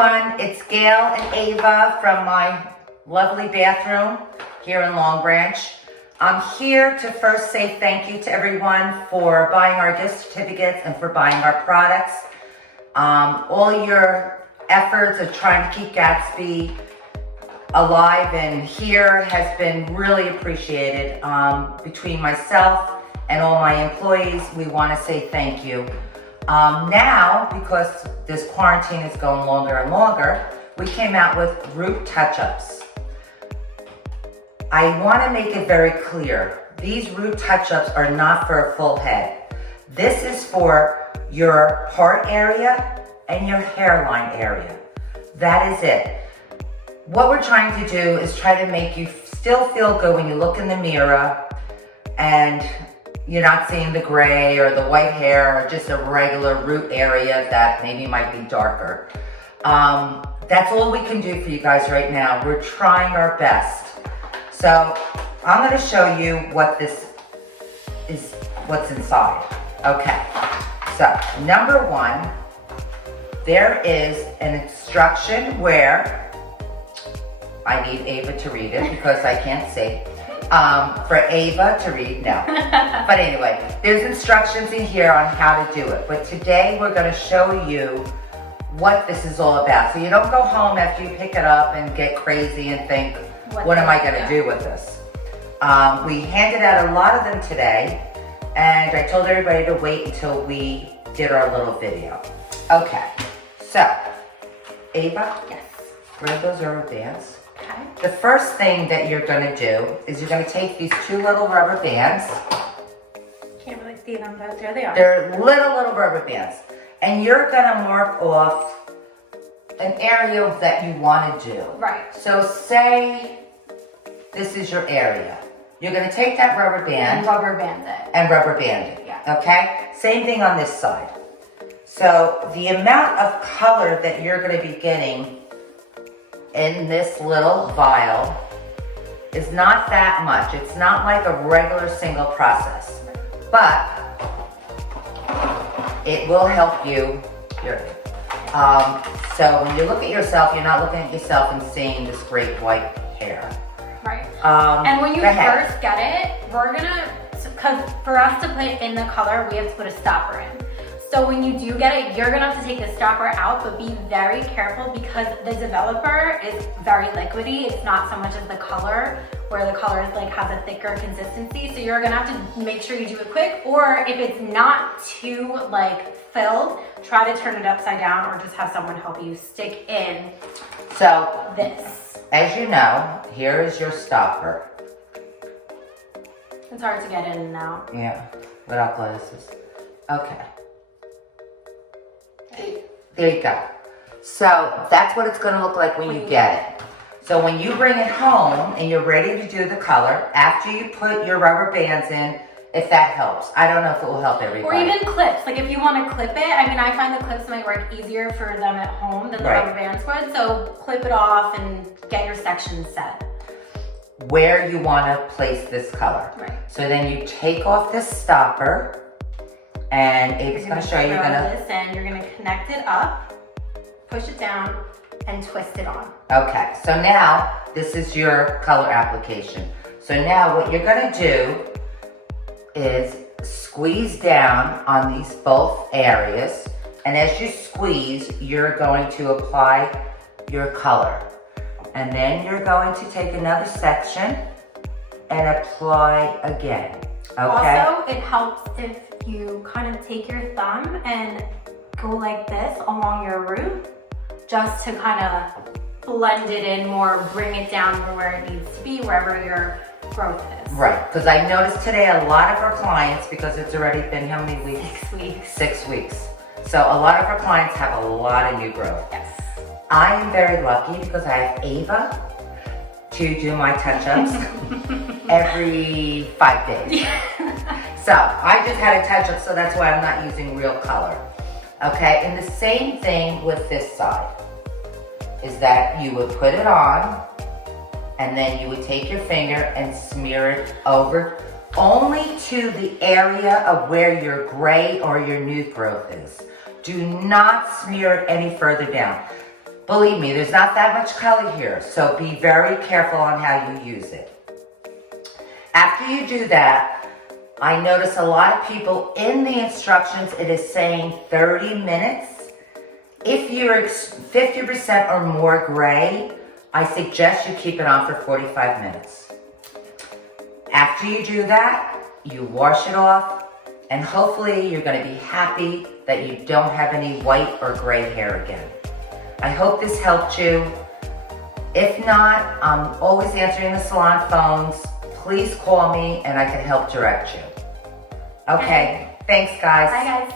everyone, it's Gail and Ava from my lovely bathroom here in Long Branch. I'm here to first say thank you to everyone for buying our gift certificates and for buying our products. All your efforts of trying to keep Gatsby alive and here has been really appreciated. Between myself and all my employees, we want to say thank you. Now, because this quarantine is going longer and longer, we came out with root touch-ups. I want to make it very clear, these root touch-ups are not for a full head. This is for your part area and your hairline area. That is it. What we're trying to do is try to make you still feel good when you look in the mirror and you're not seeing the gray or the white hair or just a regular root area that maybe might be darker. That's all we can do for you guys right now. We're trying our best. So I'm going to show you what this is, what's inside. Okay, so number one, there is an instruction where I need Ava to read it because I can't see. For Ava to read, no. But anyway, there's instructions in here on how to do it. But today we're going to show you what this is all about. So you don't go home after you pick it up and get crazy and think, what am I going to do with this? We handed out a lot of them today, and I told everybody to wait until we did our little video. Okay, so Ava, yes, grab those rubber bands. Okay. The first thing that you're going to do is you're going to take these two little rubber bands. Can't really see them, but there they are. They're little rubber bands. And you're going to mark off an area that you want to do. Right. So say this is your area. You're going to take that rubber band. And rubber band it. And rubber band it. Yeah. Okay? Same thing on this side. So the amount of color that you're going to be getting in this little vial is not that much. It's not like a regular single process, but it will help you. So when you look at yourself, you're not looking at yourself and seeing this great white hair. Right. And when you first get it, we're gonna, because for us to put in the color, we have to put a stopper in. So when you do get it, you're gonna have to take the stopper out, but be very careful because the developer is very liquidy. It's not so much as the color, where the color is like has a thicker consistency. So you're gonna have to make sure you do it quick, or if it's not too like filled, try to turn it upside down or just have someone help you stick in this. As you know, here is your stopper. It's hard to get in and out. Yeah, without glasses. Okay. There you go. So that's what it's going to look like when you get it. So when you bring it home and you're ready to do the color, after you put your rubber bands in, if that helps. I don't know if it will help everybody. Or even clips. Like if you want to clip it, I mean, I find the clips might work easier for them at home than the rubber bands would. So clip it off and get your section set. Where you want to place this color. Right. So then you take off this stopper. And Ava's going to show you. You're going to this and you're going to connect it up, push it down, and twist it on. Okay, so now this is your color application. So now what you're going to do is squeeze down on these both areas. And as you squeeze, you're going to apply your color. And then you're going to take another section and apply again. Okay? Also, it helps if you kind of take your thumb and go like this along your root just to kind of blend it in more, bring it down where it needs to be, wherever your growth is. Right, because I noticed today a lot of our clients, because it's already been how many weeks? 6 weeks. 6 weeks. So a lot of our clients have a lot of new growth. Yes. I am very lucky because I have Ava to do my touch-ups every 5 days. So I just had a touch-up, so that's why I'm not using real color. Okay, and the same thing with this side is that you would put it on and then you would take your finger and smear it over only to the area of where your gray or your new growth is. Do not smear it any further down. Believe me, there's not that much color here, so be very careful on how you use it. After you do that, I notice a lot of people in the instructions, it is saying 30 minutes. If you're 50% or more gray, I suggest you keep it on for 45 minutes. After you do that, you wash it off, and hopefully you're going to be happy that you don't have any white or gray hair again. I hope this helped you. If not, I'm always answering the salon phones. Please call me and I can help direct you. Okay, thanks guys. Bye guys.